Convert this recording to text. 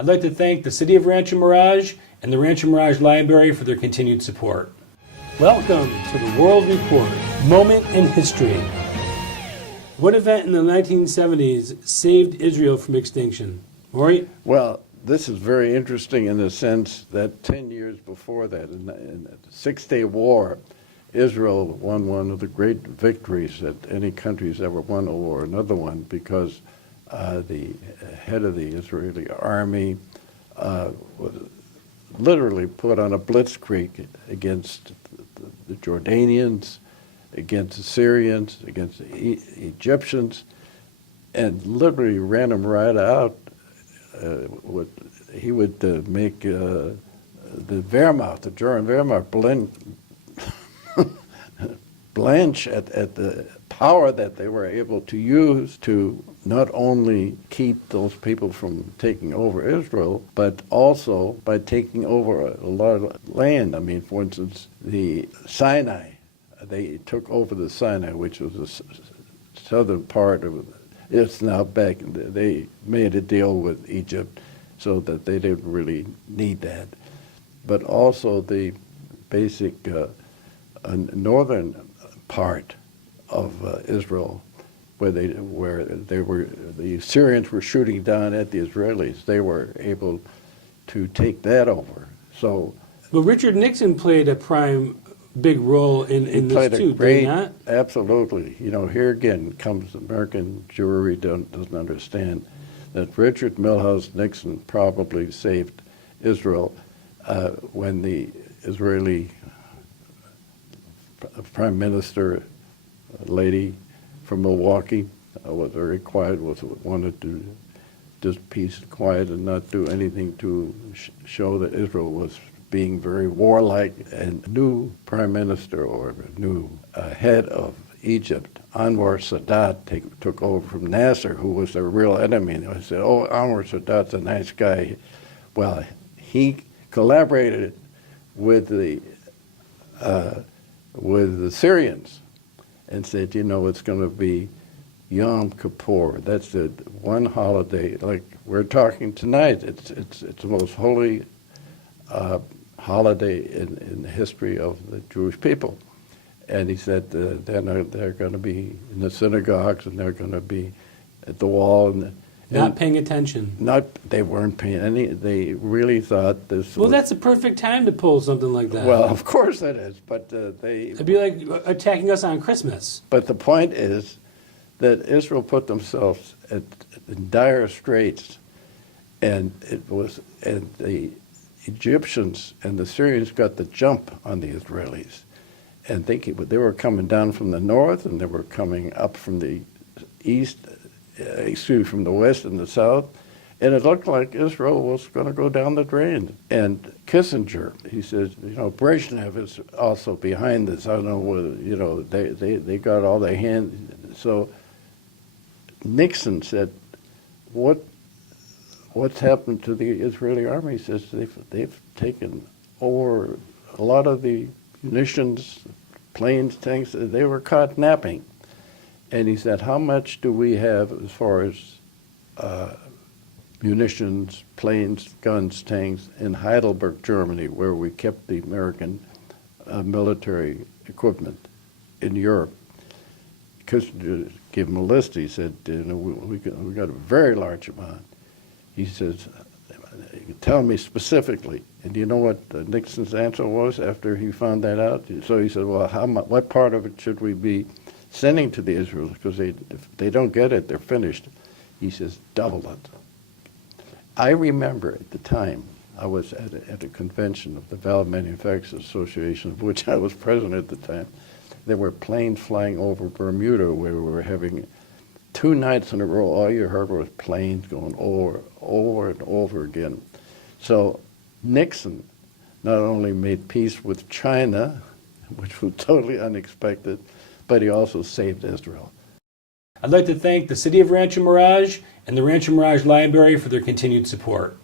I'd like to thank the City of Rancho Mirage and the Rancho Mirage Library for their continued support. Welcome to the World Report, Moment in History. What event in the 1970s saved Israel from extinction? Maury? Well, this is very interesting in the sense that 10 years before that, in the Six-Day War, Israel won one of the great victories that any country's ever won over another one, because the head of the Israeli army was literally put on a blitzkrieg against the Jordanians, against the Syrians, against the Egyptians, and literally ran them right out. He would make the Wehrmacht, the German Wehrmacht, blanch at the power that they were able to use to not only keep those people from taking over Israel, but also by taking over a lot of land. I mean, for instance, the Sinai. They took over the Sinai, which was the southern part of it. It's now back. They made a deal with Egypt so that they didn't really need that. But also the basic northern part of Israel, where the Syrians were shooting down at the Israelis, they were able to take that over. So, but Richard Nixon played a big role in this too, did he not? Absolutely. You know, here again comes the American jury doesn't understand that Richard Milhouse Nixon probably saved Israel when the Israeli Prime Minister lady from Milwaukee was very quiet, wanted to just peace and quiet and not do anything to show that Israel was being very warlike. And new prime minister or new head of Egypt, Anwar Sadat, took over from Nasser, who was their real enemy. And they said, oh, Anwar Sadat's a nice guy. Well, he collaborated with the Syrians and said, you know, it's going to be Yom Kippur. That's the one holiday, like we're talking tonight. It's the most holy holiday in the history of the Jewish people. And he said they're going to be in the synagogues and they're going to be at the wall. Not paying attention. They weren't paying any. They really thought this. Well, that's a perfect time to pull something like that. Well, of course that is, but it'd be like attacking us on Christmas. But the point is that Israel put themselves in dire straits, and the Egyptians and the Syrians got the jump on the Israelis, and they were coming down from the north, and they were coming up from the east. From the west and the south, and it looked like Israel was going to go down the drain. And Kissinger, he says, you know, Brezhnev is also behind this. I don't know whether, you know, they got all their hands. So Nixon said, what's happened to the Israeli army? He says they've taken over a lot of the munitions, planes, tanks. They were caught napping. And he said, how much do we have as far as munitions, planes, guns, tanks in Heidelberg, Germany, where we kept the American military equipment in Europe? Kissinger gave him a list. He said, you know, we got a very large amount. He says, tell me specifically. And do you know what Nixon's answer was after he found that out? So he said, well, what part of it should we be sending to the Israelis, because if they don't get it, they're finished. He says, double it. I remember at the time, I was at a convention of the Valve Manufacturers Association, of which I was president at the time. There were planes flying over Bermuda where we were having 2 nights in a row. All you heard was planes going over and over again. So Nixon not only made peace with China, which was totally unexpected, but he also saved Israel. I'd like to thank the City of Rancho Mirage and the Rancho Mirage Library for their continued support.